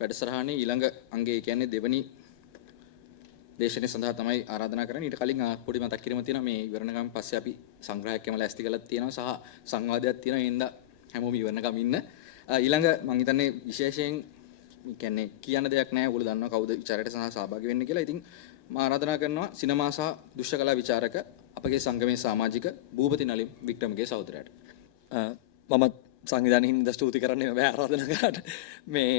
වැඩසටහනේ ඊළඟ අංගය කියන්නේ දෙවනි දේශනය සඳහා තමයි ආරාධනා කරන්නේ. ඊට කලින් පොඩි මතක් කිරීමක් තියෙනවා. මේ ඉවරණකම් පස්සේ අපි සංග්‍රහයක් යම ලෑස්ති කරලා තියෙනවා සහ සංවාදයක් තියෙනවා. ඒ හින්දා හැමෝම ඉවරණකම් ඉන්න. ඊළඟ මම හිතන්නේ විශේෂයෙන් කියන්නේ කියන්න දෙයක් නැහැ. ඔයගොල්ලෝ දන්නවා කවුද විචාරයට සහභාගී වෙන්නේ කියලා. ඉතින් මම ආරාධනා කරනවා සිනමා සහ දෘශ්‍ය කලා විචාරක අපගේ සංගමේ සමාජික භූපති නලින් වික්‍රමගේ සහෝදරයාට. මම සංවිධානයේ හින්දා ස්තුති කරන්නේ බෑ ආරාධනා කරාට. මේ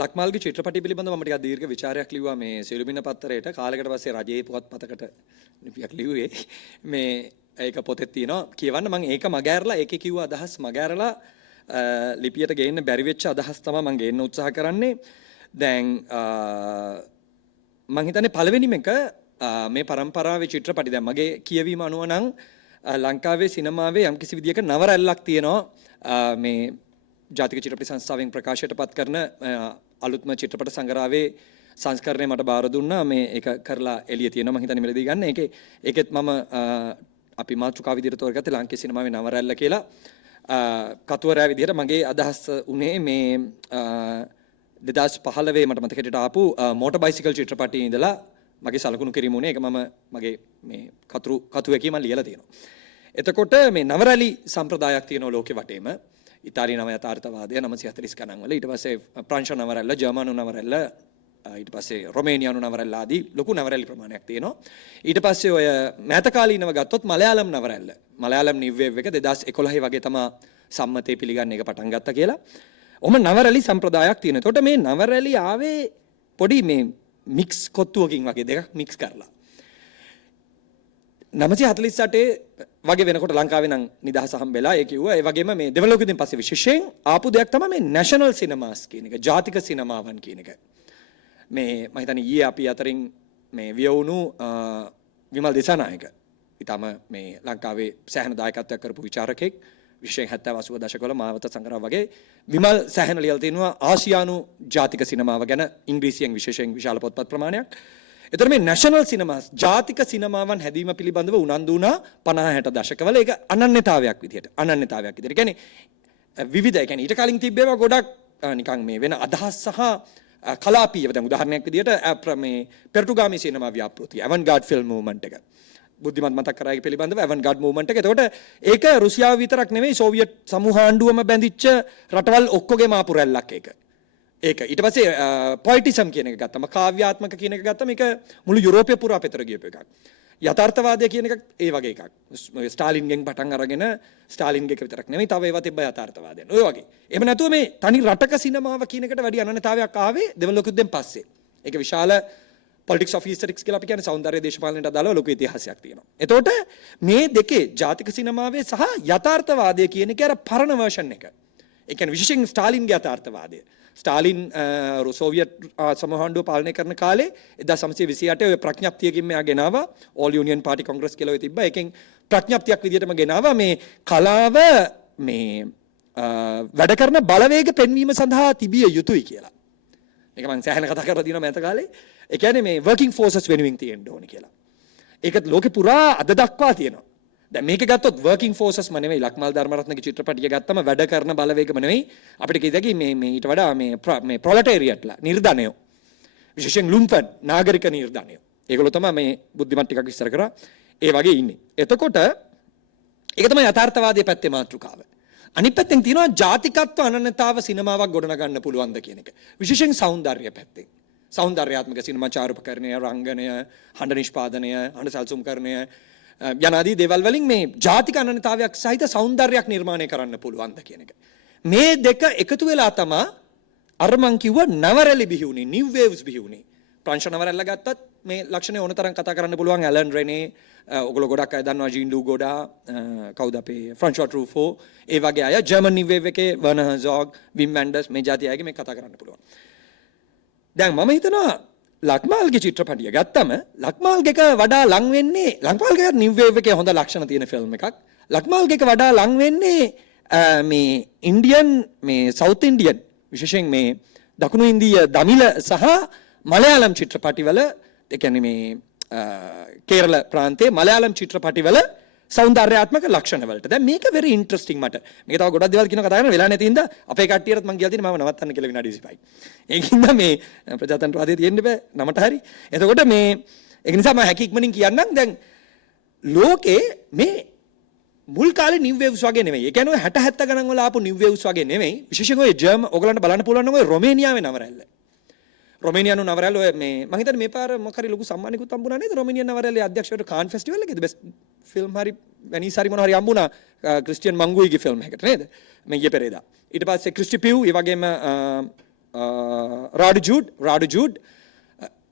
ලක්මාල්ගේ චිත්‍රපටය පිළිබඳව මම ටිකක් දීර්ඝ විචාරයක් ලිව්වා මේ සියලුබින පත්තරේට. කාලයකට පස්සේ රජයේ පුවත්පතකට ලිපියක් ලිව්වේ. මේ ඒක පොතේ තියෙනවා. කියවන්න මම ඒක මගහැරලා ඒකේ කිව්ව අදහස් මගහැරලා ලිපියට ගේන්න බැරි වෙච්ච අදහස් තමයි මම ගේන්න උත්සාහ කරන්නේ. දැන් මම හිතන්නේ පළවෙනිම එක මේ පරම්පරාවේ චිත්‍රපටි දැන් මගේ කියවීම අනුව නම් ලංකාවේ සිනමාවේ යම්කිසි විදියක නව රැල්ලක් තියෙනවා මේ ජාතික චිත්‍රපට සංස්ථාවෙන් ප්‍රකාශයට පත් කරන අලුත්ම චිත්‍රපට සංග්‍රහයේ සංස්කරණය මට බාර දුන්නා. මේ ඒක කරලා එළිය තියෙනවා. මම හිතන්නේ මෙලදී ගන්න. ඒකෙත් මම අපි මාතෘකාව විදිහට තෝරගත්තේ ලාංකේය සිනමාවේ නව රැල්ල කියලා. කතුවරයා විදිහට මගේ අදහස් උනේ මේ 2015 මට මතකයට ආපු මෝටර් බයිසිකල් චිත්‍රපටයේ ඉඳලා මගේ සලකුණු කිරීම උනේ. ඒක මම මගේ මේ කතුවකී මම ලියලා තියෙනවා. එතකොට මේ නවරැලි සම්ප්‍රදායක් තියෙනවා ලෝකෙ වටේම. ඉතාලි නව යථාර්ථවාදය 940 ගණන් වල, ඊට පස්සේ ප්‍රංශ නවරැල්ල, ජර්මනු නවරැල්ල, ඊට පස්සේ රොමේනියානු නවරැල්ල ආදී ලොකු නවරැලි ප්‍රමාණයක් තියෙනවා. ඊට පස්සේ ඔය මෑත කාලීනව ගත්තොත් මලයාලම් නවරැල්ල, මලයාලම් නිව් වේව් එක 2011 වගේ තමයි සම්මතය පිළිගන්න එක පටන් ගත්තා කියලා. ඔහොම නවරැලි සම්ප්‍රදායක් තියෙනවා. එතකොට මේ නවරැලි ආවේ පොඩි මේ මික්ස් කොත්තුවකින් වගේ දෙකක් මික්ස් කරලා. 948 වගේ වෙනකොට ලංකාවේ නම් නිදහස හම්බෙලා ඒ කිව්වා. ඒ වගේම මේ දෙවන ලෝකෙදින් පස්සේ විශේෂයෙන් ආපු දෙයක් තමයි මේ නැෂනල් සිනමාස් කියන එක, ජාතික සිනමාවන් කියන එක. මේ මම හිතන්නේ ඊයේ අපි අතරින් මේ වියවුණු විමල් දිසානායක ඊටම මේ ලංකාවේ සෑහෙන දායකත්වයක් කරපු විචාරකෙක්, විශේෂයෙන් 70 80 දශකවල මාවත සංග්‍රහ වගේ විමල් සෑහෙන ලියලා තිනවා ආසියානු ජාතික සිනමාව ගැන ඉංග්‍රීසියෙන් විශේෂයෙන් විශාල පොත්පත් ප්‍රමාණයක්. එතකොට මේ නැෂනල් සිනමාස් ජාතික සිනමාවන් හැදීම පිළිබඳව උනන්දු වුණා 50 60 දශකවල. ඒක අනන්‍යතාවයක් විදියට. කියන්නේ විවිධ, ඒ කියන්නේ ඊට කලින් තිබ්බේවා ගොඩක් නිකන් මේ වෙන අදහස් සහ කලාපීය. දැන් උදාහරණයක් විදියට මේ පෙර්තුගාමී සිනමා ව්‍යාපෘතිය, අවන්ගාඩ් ෆිල්ම් මූවමන්ට් එක. බුද්ධිමත් මතක් කරා ඒක පිළිබඳව අවන්ගාඩ් මූවමන්ට් එක. එතකොට ඒක රුසියාව විතරක් නෙවෙයි, සෝවියට් සමූහ ආණ්ඩුවම බැඳිච්ච රටවල් ඔක්කොගේම ආපු රැල්ලක් ඒක. ඒක ඊට පස්සේ පොයිටිසම් කියන එක ගත්තම, කාව්‍යාත්මක කියන එක ගත්තම, ඒක මුළු යුරෝපය පුරා පෙතර ගියපු එකක්. යථාර්ථවාදය කියන එක ඒ වගේ එකක්. ස්ටාලින්ගෙන් පටන් අරගෙන ස්ටාලින්ගේ විතරක් නෙවෙයි, තව ඒවා තිබ්බ යථාර්ථවාදයන්. ඔය වගේ. එහෙම නැතුව මේ තනි රටක සිනමාව කියන එකට වැඩි අනන්‍යතාවයක් ආවේ දෙවන ලෝක යුද්ධයෙන් පස්සේ. ඒක විශාල පොලිටික්ස් ඔෆ් ඊස්තටික්ස් කියලා අපි කියන්නේ සෞන්දර්ය දේශපාලනයට අදාළව ලොකු ඉතිහාසයක් තියෙනවා. එතකොට මේ දෙකේ ජාතික සිනමාවේ සහ යථාර්ථවාදය කියන එක අර පරණ වර්ෂන් එක. ඒ කියන්නේ විශේෂයෙන් ස්ටාලින්ගේ යථාර්ථවාදය. ස්ටාලින් සෝවියට් සමූහාණ්ඩුව පාලනය කරන කාලේ 1928 ඔය ප්‍රඥප්තියකින් මෙයා ගෙනාවා ඕල් යුනියන් පාටි කොංග්‍රස් කියලා ඔය තිබ්බා. ඒකෙන් ප්‍රඥප්තියක් විදියටම ගෙනාවා මේ කලාව මේ වැඩ කරන බලවේග පෙන්වීම සඳහා තිබිය යුතුයි කියලා. මේක මම සෑහෙන කතා කරලා දිනවා මෑත කාලේ. ඒ කියන්නේ මේ වර්කින් ෆෝසස් වෙනුවෙන් තියෙන්න ඕනේ කියලා. ඒකත් ලෝකේ පුරා අද දක්වා තියෙනවා. දැන් මේක ගත්තොත් වර්කින් ෆෝසස්ම නෙවෙයි, ලක්මාල් ධර්මරත්නගේ චිත්‍රපටිය ගත්තම වැඩ කරන බලවේගම නෙවෙයි. අපිට කියදකි මේ ඊට වඩා මේ ප්‍රොලටේරියට්ලා, නිර්ධනයෝ, විශේෂයෙන් ලුම්පන් නාගරික නිර්ධනයෝ, ඒගොල්ලෝ තමයි මේ බුද්ධිමත් ටිකක් විස්තර කරා ඒ වගේ ඉන්නේ. එතකොට ඒක තමයි යථාර්ථවාදයේ පැත්තේ මාතෘකාව. අනිත් පැත්තෙන් තියෙනවා ජාතිකත්ව අනන්‍යතාව සිනමාවක් ගොඩනගන්න පුළුවන්ද කියන එක. විශේෂයෙන් සෞන්දර්ය පැත්තෙන්. සෞන්දර්යාත්මක සිනමා චාරුපකරණය, රංගනය, හඬ නිෂ්පාදනය, හඬ සැලසුම්කරණය යනාදී දේවල් වලින් මේ ජාතික අනන්‍යතාවයක් සහිත සෞන්දර්යයක් නිර්මාණය කරන්න පුළුවන්ද කියන එක. මේ දෙක එකතු වෙලා තමයි අර මං කිව්ව නවරැලි බිහි වුණේ, නිව් වේව්ස් බිහි වුණේ. ප්‍රංශ නවරැල්ල ගත්තත් මේ ලක්ෂණය ඕන තරම් කතා කරන්න පුළුවන්. ඇලන් රෙනේ, ඔගොල්ලෝ ගොඩක් අය දන්නවා ජීන් ලූගෝඩා, කවුද අපේ ෆ්‍රැන්ස්වා ට්‍රූෆෝ, ඒ වගේ අය. ජර්මන් නිව් වේව් එකේ වර්නර් හර්සොග්, විම් වැන්ඩර්ස්, මේ જાති අයගේ මේ කතා කරන්න පුළුවන්. දැන් මම හිතනවා ලක්මාල්ගේ චිත්‍රපටිය ගත්තම ලක්මාල්ගේක වඩා ලං වෙන්නේ, ලක්මාල්ගේ නිව් වේව් එකේ හොඳ ලක්ෂණ තියෙන ෆිල්ම් එකක්. ලක්මාල්ගේක වඩා ලං වෙන්නේ මේ ඉන්දියන්, මේ සවුත් ඉන්දියන්, විශේෂයෙන් මේ දකුණු ඉන්දීය දමිළ සහ මලයාලම් චිත්‍රපටිවල, ඒ කියන්නේ මේ කේරළ ප්‍රාන්තයේ මලයාලම් චිත්‍රපටිවල සෞන්දර්යාත්මක ලක්ෂණ වලට. දැන් මේක very interesting මට. මේක තව ගොඩක් දේවල් කියනවා කතා කරන්න වෙලා නැති හින්දා අපේ කට්ටියටත් මම කියලා තියෙනවා මම නවත්තන්න කියලා විනාඩි 25යි. ඒකින්ද මේ ප්‍රජාතන්ත්‍රවාදයේ තියෙන්න බෑ නමට හරි. එතකොට මේ ඒක නිසා මම හැකි ඉක්මනින් කියන්නම් දැන් ලෝකේ මේ මුල් කාලේ නිව් වේව්ස් වගේ නෙමෙයි. ඒ කියන්නේ 60 70 ගණන් වල ආපු නිව් වේව්ස් වගේ නෙමෙයි. විශේෂයෙන් ඔය ඔයගලන්ට බලන්න පුළුවන් නම් ඔය රොමේනියාවේ නවරැල්ල. රොමේනියානු නවරැල්ල ඔය මේ මම හිතන්නේ මේ පාර මොකක් හරි ලොකු සම්මානයකුත් හම්බුණා නේද රොමේනියානු නවරැල්ලේ අධ්‍යක්ෂකවට කාන් ෆෙස්ටිවල් එකේද බෙස්ට් ෆිල්ම් හරි වෙනීස් හරි මොන හරි හම්බුණා ක්‍රිස්ටියන් මංගුයිගේ ෆිල්ම් එකට නේද මේ ඊයේ පෙරේදා. ඊට පස්සේ ක්‍රිස්ටි පිව් ඒ වගේම රාඩු ජූඩ්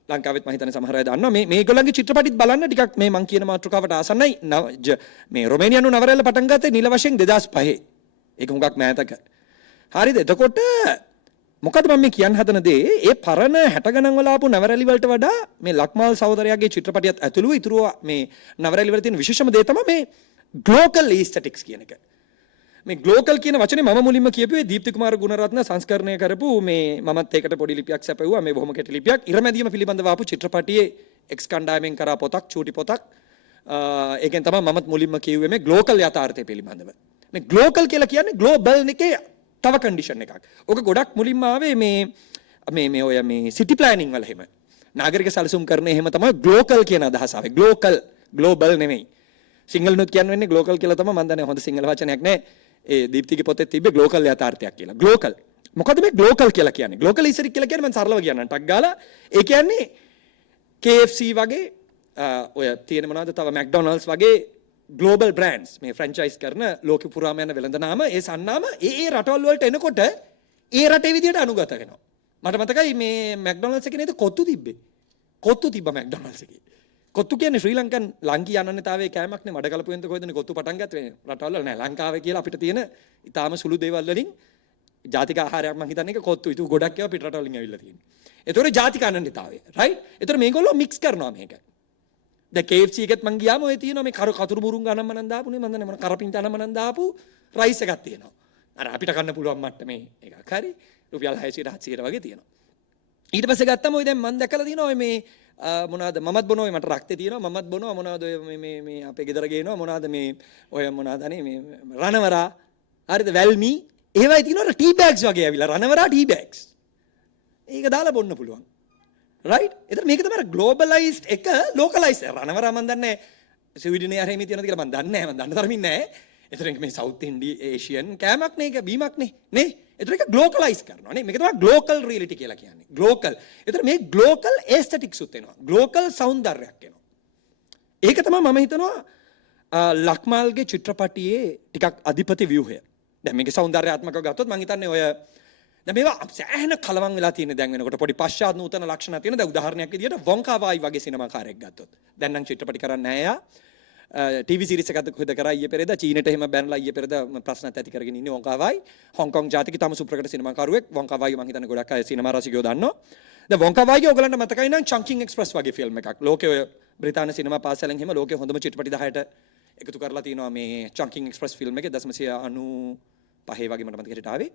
ලංකාවෙත් මම හිතන්නේ සමහර අය දන්නවා මේ මේගොල්ලන්ගේ චිත්‍රපටිත් බලන්න ටිකක් මේ මං කියන මාතෘකාවට ආසන්නයි මේ රොමේනියානු නවරැල්ල පටන් ගත්තේ නිල වශයෙන් 2005. ඒක හුඟක් මෑතක. හරිද? එතකොට මොකද මම මේ කියන්න හදන දේ ඒ පරණ 60 ගණන් වල ආපු නවරැලි වලට වඩා මේ ලක්මාල් සහෝදරයාගේ චිත්‍රපටියත් ඇතුළුව ඊටුව මේ නවරැලි වල තියෙන විශේෂම දේ තමයි මේ ග්ලෝකල් ඒස්තටික්ස් කියන එක. මේ ග්ලෝකල් කියන වචනේ මම මුලින්ම කියපුවේ දීප්ති කුමාර ගුණරත්න සංස්කරණය කරපු මේ මමත් ඒකට පොඩි ලිපියක් සැපෙව්වා මේ බොහොම කෙටි ලිපියක් ඉරමැදියම පිළිබඳව ආපු චිත්‍රපටියේ එක්ස් කණ්ඩායමෙන් කරා පොතක් චූටි පොතක්. ඒකෙන් තමයි මමත් මුලින්ම කිව්වේ මේ ග්ලෝකල් යථාර්ථය පිළිබඳව. මේ ග්ලෝකල් කියලා කියන්නේ ග්ලෝබල් එකේ තව කන්ඩිෂන් එකක්. ඕක ගොඩක් මුලින්ම ආවේ මේ ඔය මේ සිටි ප්ලෑනින් වල එහෙම. නාගරික සැලසුම් කරන එහෙම තමයි ග්ලෝකල් කියන අදහස ආවේ. ග්ලෝබල් නෙමෙයි. සිංහලනොත් කියන්නේ ග්ලෝකල් කියලා තමයි මම දන්නේ හොඳ සිංහල වචනයක් නෑ. ඒ දීප්තිගේ පොතේ තිබ්බේ ග්ලෝකල් යථාර්ථයක් කියලා. ග්ලෝකල්. මොකද මේ ග්ලෝකල් කියලා කියන්නේ? ග්ලෝකල් ඉස්සරික් කියලා කියන්නේ මම සරලව කියන්නම්. ටක් ගාලා ඒ කියන්නේ KFC වගේ ඔය තියෙන මොනවද තව McDonald's වගේ ග්ලෝබල් බ්‍රෑන්ඩ්ස් මේ ෆ්‍රැන්චයිස් කරන ලෝකෙ පුරාම යන වෙළඳනාම ඒ සන්නාම ඒ රටවල් වලට එනකොට ඒ රටේ විදියට අනුගත වෙනවා. මට මතකයි මේ McDonald's එකේ නේද කොත්තු තිබ්බේ. කොත්තු තිබ්බා McDonald's එකේ. කොත්තු කියන්නේ ශ්‍රී ලංකන් ලංකී අනන්‍යතාවයේ කෑමක් නේ මඩ කලපුවෙන්ද කොහෙදනේ කොත්තු පටන් ගත්තේ රටවල් වල නෑ ලංකාවේ කියලා අපිට තියෙන ඊටාම සුළු දේවල් වලින් ජාතික ආහාරයක් මම හිතන්නේ ඒක කොත්තු. ඊට ගොඩක් ඒවා පිට රටවල් වලින් ඇවිල්ලා තියෙන්නේ. ඒතකොට ජාතික අනන්‍යතාවය රයිට්. ඒතකොට මේගොල්ලෝ මික්ස් කරනවා මේක. දැන් KFC එකෙත් මං ගියාම ඔය තියෙනවා මේ කතුරු මුරුංග අනම්මනම් දාපුනේ මන් දන්නේ මොන කරපිංච අනම්මනම් දාපු රයිස් එකක් තියෙනවා. අර අපිට කන්න පුළුවන් මට්ටමේ එකක් හරි රුපියල් 600 700 වගේ තියෙනවා. ඊට පස්සේ ගත්තම ඔය දැන් මං දැකලා තියෙනවා ඔය මේ මොනවාද මමත් බොනවා මට රක්තේ තියෙනවා මමත් බොනවා මොනවාද ඔය මේ අපේ ගෙදර ගේනවා මොනවාද මේ ඔය මොනවාද අනේ මේ රණවරා හරිද වැල්මි ඒවයි තියෙනවා ටී බෑග්ස් වගේ ඇවිල්ලා රණවරා ටී බෑග්ස්. ඒක දාලා බොන්න පුළුවන්. රයිට්. එතන මේක තමයි ග්ලෝබලයිස්ඩ් එක ලෝකලයිස්ඩ්. රණවරා මන් දන්නේ ස්වීඩනයේ හැරෙමි තියෙනවද කියලා මන් දන්නේ නැහැ. මන් දන්න තරමින් නැහැ. එතන මේ සවුත් ඒෂියන් කෑමක් නේ ඒක බීමක් නේ. එතන ඒක ග්ලෝකලයිස් කරනවා නේ. මේක තමයි ග්ලෝකල් රියැලිටි කියලා කියන්නේ. ග්ලෝකල්. එතන මේ ග්ලෝකල් ඒස්තටික්ස් උත් එනවා. ග්ලෝකල් සෞන්දර්යයක් එනවා. ඒක තමයි මම හිතනවා ලක්මාල්ගේ චිත්‍රපටියේ ටිකක් අධිපති ව්‍යුහය. දැන් මේකේ සෞන්දර්යාත්මකව ගත්තොත් මම හිතන්නේ ඔය දැන් මේවා සෑහෙන කලවම් වෙලා තියෙන දැන් වෙනකොට පොඩි පශ්චාත් නූතන ලක්ෂණ තියෙන දැන් උදාහරණයක් විදියට වොන්කා වායි වගේ සිනමාකාරයෙක් ගත්තොත් දැන් නම් චිත්‍රපටි කරන්නේ නැහැ යා ටීවී සීරීස් එකක් කොහෙද කරා ඊයේ පෙරේදා චීනෙට එහෙම බැනලා ඊයේ පෙරේදා ප්‍රශ්නත් ඇති කරගෙන ඉන්නේ වොන්කා වායි හොංකොං ජාතික තම සුප්‍රකට සිනමාකරුවෙක් වොන්කා වායි මම හිතන්නේ ගොඩක් අය සිනමා රසිකයෝ දන්නවා දැන් වොන්කා වායිගේ ඔයගලන්ට මතකයි නම් චංකින් එක්ස්ප්‍රස් වගේ ෆිල්ම් එකක් ලෝකේ ඔය බ්‍රිතාන්‍ය සිනමා පාසලෙන් එහෙම ලෝකේ හොඳම චිත්‍රපටි 10ට එකතු කරලා තිනවා මේ චංකින් එක්ස්ප්‍රස් ෆිල්ම් එකේ 1995 වගේ මට මතකයට ආවේ.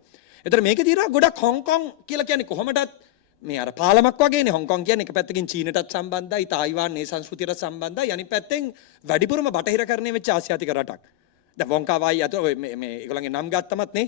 එතන මේකේ තියෙනවා ගොඩක් හොංකොං කියලා කියන්නේ කොහොමදත් මේ අර පාලමක් වගේනේ හොංකොං කියන්නේ එක පැත්තකින් චීනටත් සම්බන්ධයි තායිවාන් මේ සංස්කෘතියට සම්බන්ධයි අනිත් පැත්තෙන් වැඩිපුරම බටහිරකරණය වෙච්ච ආසියාතික රටක්. දැන් වොන්කා වායි අත මේ ඒගොල්ලන්ගේ නම් ගත්තමත් නේ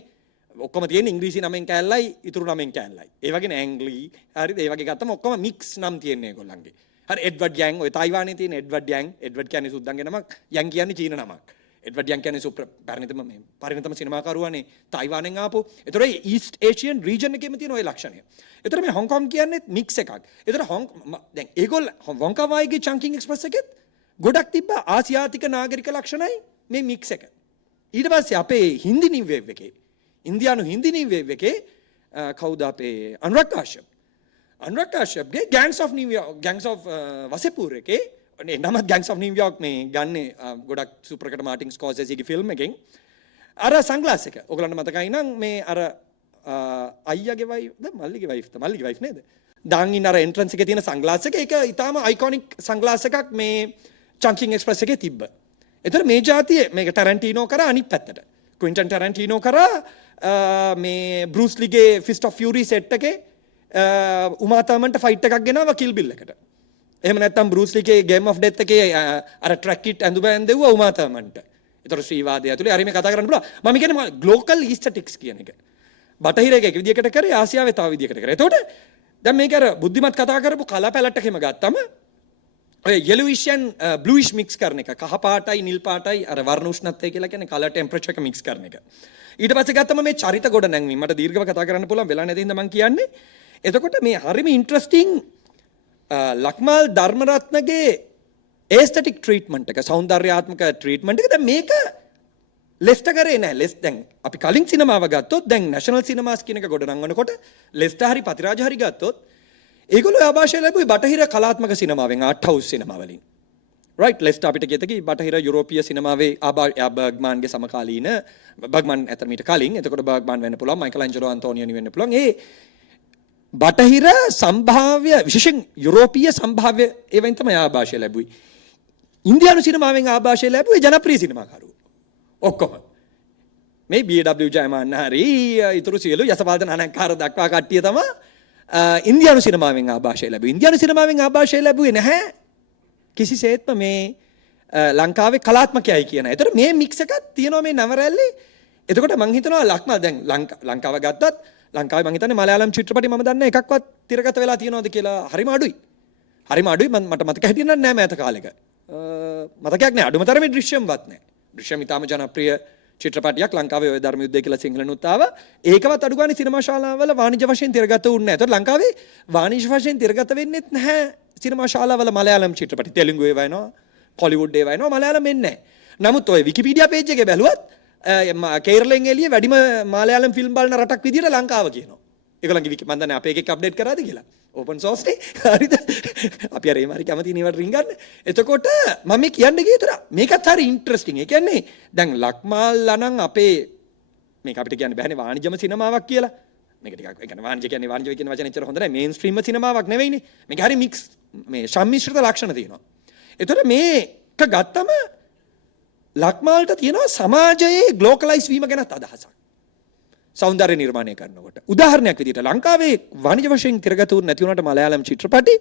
ඔක්කොම තියෙන්නේ ඉංග්‍රීසි නමෙන් කෑල්ලයි ඉතුරු නමෙන් කෑල්ලයි. ඒ වගේ නේ ඇන්ග්ලි හරිද ඒ වගේ ගත්තම ඔක්කොම මික්ස් නම් තියෙන්නේ ඒගොල්ලන්ගේ. හරි එඩ්වඩ් යැන් ඔය තායිවානේ තියෙන එඩ්වඩ් යැන් එඩ්වඩ් කියන්නේ සුද්දන්ගේ නමක් යැන් කියන්නේ චීන නමක්. එඩ්වඩ් යන් කියන්නේ පරිණතම සිනමාකරුවානේ තායිවානෙන් ආපු. ඒතර ඒ ඊස්ට් ඒෂියන් රීජන් එකේම තියෙන ওই ලක්ෂණය. ඒතර මේ හොංකොං කියන්නේ මික්ස් එකක්. ඒතර දැන් ඒගොල්ල වොන්කා වායිගේ චංකින් එක්ස්ප්‍රස් එකෙත් ගොඩක් තිබ්බා ආසියාතික නාගරික ලක්ෂණයි මේ මික්ස් එක. ඊට පස්සේ අපේ හින්දි නිව් වේව් එකේ ඉන්දියානු හින්දි නිව් වේව් එකේ කවුද අපේ අනුරාග් කාශ්‍යප්ගේ ගෑන්ග්ස් ඔෆ් වසෙපූර් එකේ නමත් ගෑන්ග්ස් ඔෆ් නිව්යෝක් මේ ගන්නේ ගොඩක් සුප්‍රකට මාටින් ස්කෝසෙසිගේ ෆිල්ම් එකෙන් අර සන්ග්ලාස් එක ඔයගලන්ට මතකයි නම් මේ අර අයියාගේ වයිෆ්ද මල්ලිගේ වයිෆ් නේද දාන් ඉන්න අර එන්ට්‍රන්ස් එකේ තියෙන සන්ග්ලාස් එක ඒක ඊටාම අයිකොනික් සන්ග්ලාස් එකක් මේ චංකින් එක්ස්ප්‍රස් එකේ තිබ්බ. ඒතර මේ જાතියේ මේක ටැරන්ටිනෝ කරා අනිත් පැත්තට ක්වින්ටන් ටැරන්ටිනෝ කරා මේ බෲස් ලීගේ ෆිස්ට් ඔෆ් ෆියුරි සෙට් එකේ උමා තර්මන්ට ෆයිට් එකක් ගෙනාවා කිල් බිල් එකට. එහෙම නැත්නම් බෲස් ලීගේ ගේම් ඔෆ් ඩෙත් එකේ අර ට්‍රැක් කිට් ඇඳුම ඇඳෙව්වා උමා තර්මන්ට. ඒතර ශ්‍රීවාදය ඇතුලේ හරිම කතා කරන්න පුළුවන්. මම කියන්නේ ග්ලෝකල් ඊස්තටික්ස් කියන එක. බටහිර එක විදියකට කරේ ආසියාවේ තව විදියකට කරේ. එතකොට දැන් මේක අර බුද්ධිමත් කතා කරපු කලා පැලට් එකෙම ගත්තම ඔය yellowish and bluish mix කරන එක. කහ පාටයි නිල් පාටයි අර වර්ණ උෂ්ණත්වය කියලා කියන්නේ color temperature එක mix කරන එක. ඊට පස්සේ ගත්තම මේ චරිත ගොඩ නැංවීම මට දීර්ඝව කතා කරන්න පුළුවන් වෙලා නැති හින්දා මම කියන්නේ. එතකොට මේ හරිම ඉන්ටරෙස්ටිං ලක්මාල් ධර්මරත්නගේ aesthetic treatment එක සෞන්දර්යාත්මක treatment එක දැන් මේක ලෙස්ටර් කරේ නෑ. දැන් අපි කලින් සිනමාව ගත්තොත් දැන් නැෂනල් සිනමාස් කියන එක ගොඩ නංවනකොට ලෙස්ටර් හරි පතිරාජ හරි ගත්තොත් ඒගොල්ලෝ ආభాෂය ලැබුවේ බටහිර කලාත්මක සිනමාවෙන් ආර්ට් හවුස් සිනමා වලින්. රයිට් ලෙස්ටර් අපිට කියතකි බටහිර යුරෝපීය සිනමාවේ බර්ග්මාන්ගේ සමකාලීන බර්ග්මාන් ඇතර මීට කලින් එතකොට බර්ග්මාන් වෙන්න පුළුවන් මයිකලැන්ජලෝ අන්තෝනියෝනි වෙන්න පුළුවන්. ඒ බටහිර සම්භාව්‍ය විශේෂයෙන් යුරෝපීය සම්භාව්‍ය ඒවෙන් තමයි ආభాෂය ලැබුවේ. ඉන්දියානු සිනමාවෙන් ආభాෂය ලැබුවේ ජනප්‍රිය සිනමාකරුවෝ. ඔක්කොම මේ B.W. ජයමාන්න හරි ඉතුරු සියලු යසපාලන අනංකාර දක්වා කට්ටිය තමයි ඉන්දියානු සිනමාවෙන් ආభాෂය ලැබුවේ. ඉන්දියානු සිනමාවෙන් ආభాෂය ලැබුවේ නැහැ කිසිසේත්ම මේ ලංකාවේ කලාත්මකයයි කියන. ඒතර මේ මික්ස් එකක් තියෙනවා මේ නවරැල්ලේ. එතකොට මම හිතනවා ලක්මල් දැන් ලංකාව ගත්තත් ලංකාවේ මම හිතන්නේ මලයාලම් චිත්‍රපටි මම දන්නේ එකක්වත් තිරගත වෙලා තියෙනවද කියලා හරිම අඩුයි. හරිම අඩුයි මට මතක හිටින්න නෑ මෑත කාලෙක. මතකයක් නෑ අඩුම තරමේ දෘශ්‍යම්වත් නෑ. දෘශ්‍යම් ඉතාම ජනප්‍රිය චිත්‍රපටියක් ලංකාවේ ඔය ධර්ම යුද්ධය කියලා සිංහලනුත් ආවා. ඒකවත් අඩු ගානේ සිනමා ශාලාවල වාණිජ්‍ය වශයෙන් තිරගත වුන්නේ නැහැ. ඒතකොට ලංකාවේ වාණිජ්‍ය වශයෙන් තිරගත වෙන්නේත් නැහැ සිනමා ශාලාවල මලයාලම් චිත්‍රපටි. තෙලුගු ඒවා එනවා, කොලිවුඩ් ඒවා එනවා, මලයාලම් එන්නේ නැහැ. නමුත් ඔය විකිපීඩියා පේජ් එකේ බැලුවත් කේරළෙන් එළිය වැඩිම මලයාලම් ෆිල්ම් බලන රටක් විදියට ලංකාව කියනවා. ඒගොල්ලන්ගේ විකි මන් දන්නේ අපේ එකෙක් අප්ඩේට් කරාද කියලා. ඕපන් සෝස් නේ. හරිද? අපි අර ඒ මාරි කැමති නේවට රින් ගන්න. එතකොට මම මේ කියන්න ගියේ උතර මේකත් හරි ඉන්ටරෙස්ටිං. ඒ කියන්නේ දැන් ලක්මාල්ලා නම් අපේ මේක අපිට කියන්න බෑනේ වාණිජ්‍යම සිනමාවක් කියලා. මේක ටිකක් ඒ කියන්නේ වාණිජ්‍ය කියන්නේ වාණිජ්‍ය කියන වචනේ එච්චර හොඳ නැහැ. මේන් ස්ට්‍රීම් සිනමාවක් නෙවෙයිනේ. මේක හරි මික්ස් මේ සම්මිශ්‍රිත ලක්ෂණ තියෙනවා. එතකොට මේක ගත්තම ලක්මාල්ට තියෙනවා සමාජයේ ග්ලෝකලයිස් වීම ගැනත් අදහසක්. සෞන්දර්ය නිර්මාණය කරනකොට. උදාහරණයක් විදිහට ලංකාවේ වාණිජ්‍ය වශයෙන් තිරගත වුණ නැති වුණාට මලයාලම් චිත්‍රපටි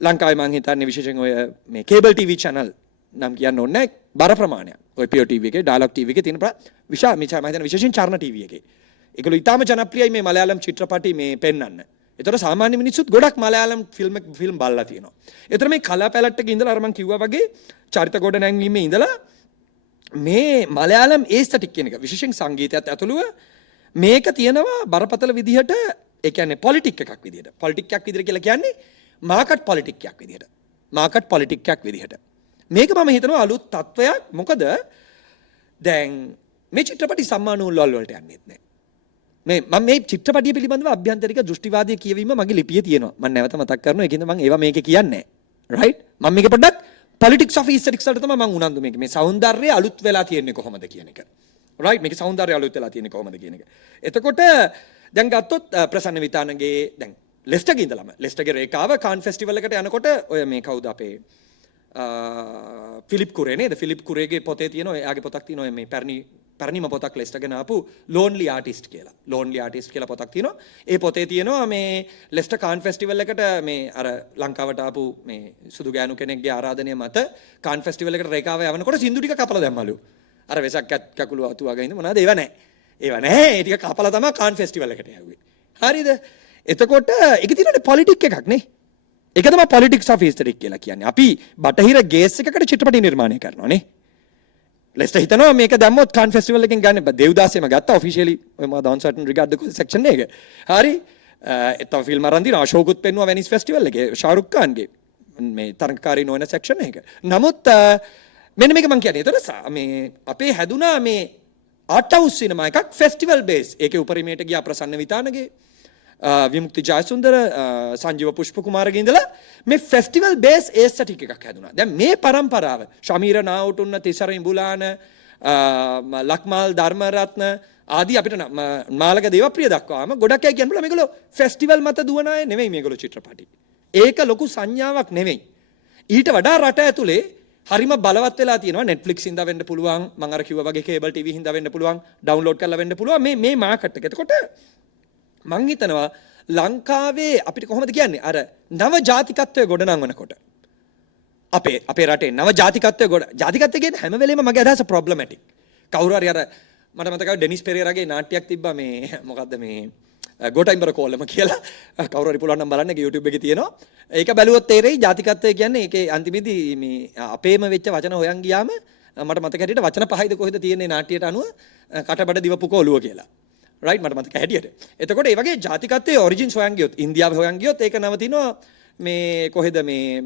ලංකාවේ මම හිතන්නේ විශේෂයෙන් ඔය මේ කේබල් ටීවී channel නම් කියන්න ඕනේ නැහැ බර ප්‍රමාණයක්. ඔය පියෝ ටීවී එකේ ඩයලොග් ටීවී එකේ තියෙන මම හිතන්නේ විශේෂයෙන් චර්ණ ටීවී එකේ. ඒගොල්ලෝ ඊටාම ජනප්‍රියයි මේ මලයාලම් චිත්‍රපටි මේ පෙන්වන්න. ඒතර සාමාන්‍ය මිනිස්සුත් ගොඩක් මලයාලම් ෆිල්ම් බලලා තියෙනවා. ඒතර මේ කලා පැලට් එකේ ඉඳලා අර මම කිව්වා වගේ චරිත ගොඩ නැංවීමේ ඉඳලා මේ මලයාලම් ඒස්තටික් කියන එක විශේෂයෙන් සංගීතයත් ඇතුළුව මේක තියෙනවා බරපතල විදිහට ඒ කියන්නේ පොලිටික් එකක් විදිහට. පොලිටික් එකක් විදිහට කියලා කියන්නේ මාකට් පොලිටික් එකක් විදිහට. මාකට් පොලිටික් එකක් විදිහට. මේක මම හිතනවා අලුත් තත්වයක්. මොකද දැන් මේ චිත්‍රපටි සම්මාන උල්වල් වලට යන්නේත් නැහැ. මම මේ චිත්‍රපටිය පිළිබඳව අභ්‍යන්තරික දෘෂ්ටිවාදී කියවීම මගේ ලිපියේ තියෙනවා. මම නැවත මතක් කරනවා. ඒකින්ද මම ඒවා මේකේ කියන්නේ නැහැ. රයිට්? මම මේක පොඩ්ඩක් politics of aesthetics වලට තමයි මම උනන්දු මේක. මේ సౌందර්යය අලුත් වෙලා තියෙන්නේ කොහොමද කියන එක. රයිට්? මේක సౌందර්යය අලුත් වෙලා තියෙන්නේ කොහොමද කියන එක. එතකොට දැන් ගත්තොත් ප්‍රසන්න විතානගේ දැන් ලෙස්ටර්ගේ ඉඳලම ලෙස්ටර්ගේ රේඛාව කාන් ෆෙස්ටිවල් එකට යනකොට ඔය මේ කවුද අපේ ෆිලිප් කුරේ නේද? ෆිලිප් කුරේගේ පොතේ තියෙන එයාගේ පොතක් තියෙනවා මේ පැරණිම පොතක් ලෙස්ටර්ගෙන ආපු ලෝන්ලි ආටිස්ට් කියලා. ලෝන්ලි ආටිස්ට් කියලා පොතක් තියෙනවා. ඒ පොතේ තියෙනවා මේ ලෙස්ටර් කාන් ෆෙස්ටිවල් එකට මේ අර ලංකාවට ආපු මේ සුදු ගෑනු කෙනෙක්ගේ ආරාධනය මත කාන් ෆෙස්ටිවල් එකට රේඛාව යවනකොට සින්දු ටික කපලා දැම්මලු. අර වෙසක් කකුල අතුවාගෙන ඉඳ මොනවාද ඒව නැහැ. ඒව නැහැ. ඒ ටික කපලා තමයි කාන් ෆෙස්ටිවල් එකට යවුවේ. හරිද? එතකොට ඒක තියෙනනේ පොලිටික් එකක් නේ. ඒක තමයි politics of aesthetic කියලා කියන්නේ. අපි බටහිර ගේස් එකකට චිත්‍රපටි නිර්මාණය කරනවා නේ. ලෙස්ටර් හිතනවා මේක දැම්මොත් කාන් ෆෙස්ටිවල් එකෙන් ගන්න බෑ. දේවදාසෙම ගත්තා ඔෆිෂියලි ඔය මා ඩවුන් සර්ටන් රිගාර්ඩ් ද සෙක්ෂන් එක. හරි. එතන ෆිල්ම් අරන් දිනවා අශෝකුත් පෙන්නුවා වෙනිස් ෆෙස්ටිවල් එකේ ෂාරුක් ඛාන්ගේ මේ තරඟකාරී නොවන සෙක්ෂන් එක. නමුත් මෙන්න මේක මම කියන්නේ. ඒතර මේ අපේ හැදුනා මේ ආර්ට් හවුස් සිනමා එකක් ෆෙස්ටිවල් බේස්. ඒකේ උපරිමයට ගියා ප්‍රසන්න විතානගේ විමුක්ති ජයසුන්දර සංජීව පුෂ්ප කුමාරගේ ඉඳලා මේ ෆෙස්ටිවල් බේස් ඒස්තටික් එකක් හැදුනා. දැන් මේ પરම්පරාව ශමීර නාවුටුන්න තිසර ඉඹුලාන ලක්මාල් ධර්මරත්න ආදී අපිට මාලක දේවප්‍රිය දක්වාම ගොඩක් අය කියන්න පුළුවන් මේගොල්ලෝ ෆෙස්ටිවල් මත දුවන අය නෙවෙයි මේගොල්ලෝ චිත්‍රපටි. ඒක ලොකු සංඥාවක් නෙවෙයි. ඊට වඩා රට ඇතුලේ හරිම බලවත් වෙලා තියෙනවා. Netflix හින්දා වෙන්න පුළුවන්. මම අර කිව්වා වගේ කේබල් ටීවී හින්දා වෙන්න පුළුවන්. ඩවුන්ලෝඩ් කරලා වෙන්න පුළුවන්. මේ මාකට් එක. එතකොට මං හිතනවා ලංකාවේ අපිට කොහොමද කියන්නේ අර නව ජාතිකත්වය ගොඩනංවනකොට අපේ රටේ නව ජාතිකත්වය ගොඩ ජාතිකත්වය කියන්නේ හැම වෙලේම මගේ අදහස ප්‍රොබ්ලමැටික්. කවුරු හරි අර මට මතකයි ඩෙනිස් පෙරේරාගේ නාට්‍යයක් තිබ්බා මේ මොකද්ද මේ ගෝඨයිම්බර කෝලම කියලා. කවුරු හරි පුළුවන් නම් බලන්න YouTube එකේ තියෙනවා. ඒක බැලුවොත් තේරෙයි ජාතිකත්වය කියන්නේ ඒකේ අන්තිමේදී මේ අපේම වෙච්ච වචන හොයන් ගියාම මට මතක හැටියට වචන පහයිද කොහෙද තියෙන්නේ නාට්‍යයට අනුව කටබඩ දිවපුක ඔළුව කියලා. රයිට් මට මතක හැටියට. එතකොට මේ වගේ ජාතිකත්වයේ ඔරිජින්ස් හොයන් ගියොත් ඉන්දියාව හොයන් ගියොත් ඒක නවතිනවා මේ කොහෙද මේ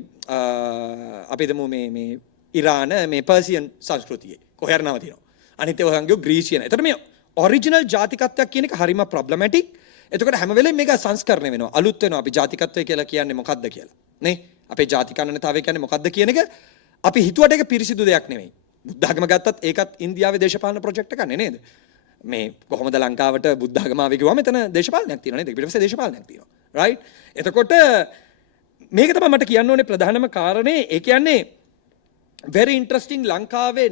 අපි දමු මේ ඉරාන මේ පර්සියන් සංස්කෘතියේ කොහේ හරි නවතිනවා. අනිත් ඒවා හොයන් ගියොත් ග්‍රීසියන. එතකොට මේ ඔරිජිනල් ජාතිකත්වයක් කියන එක හරිම ප්‍රොබ්ලමැටික්. එතකොට හැම වෙලේම මේක සංස්කරණය වෙනවා. අලුත් වෙනවා. අපි ජාතිකත්වය කියලා කියන්නේ මොකද්ද කියලා. නේ? අපේ ජාතිකන්නතාවය කියන්නේ මොකද්ද කියන එක අපි හිතුවට ඒක පිරිසිදු දෙයක් නෙවෙයි. බුද්ධ ආගම ගත්තත් ඒකත් ඉන්දියාවේ දේශපාලන ප්‍රොජෙක්ට් එකක් නේද? මේ කොහොමද ලංකාවට බුද්ධ ආගම ආවේ කිව්වම එතන දේශපාලනයක් තියෙනවා නේද? පිටිපස්සේ දේශපාලනයක් තියෙනවා. රයිට්? එතකොට මේක තමයි මට කියන්න ඕනේ ප්‍රධානම කාරණේ. ඒ කියන්නේ very interesting ලංකාවේ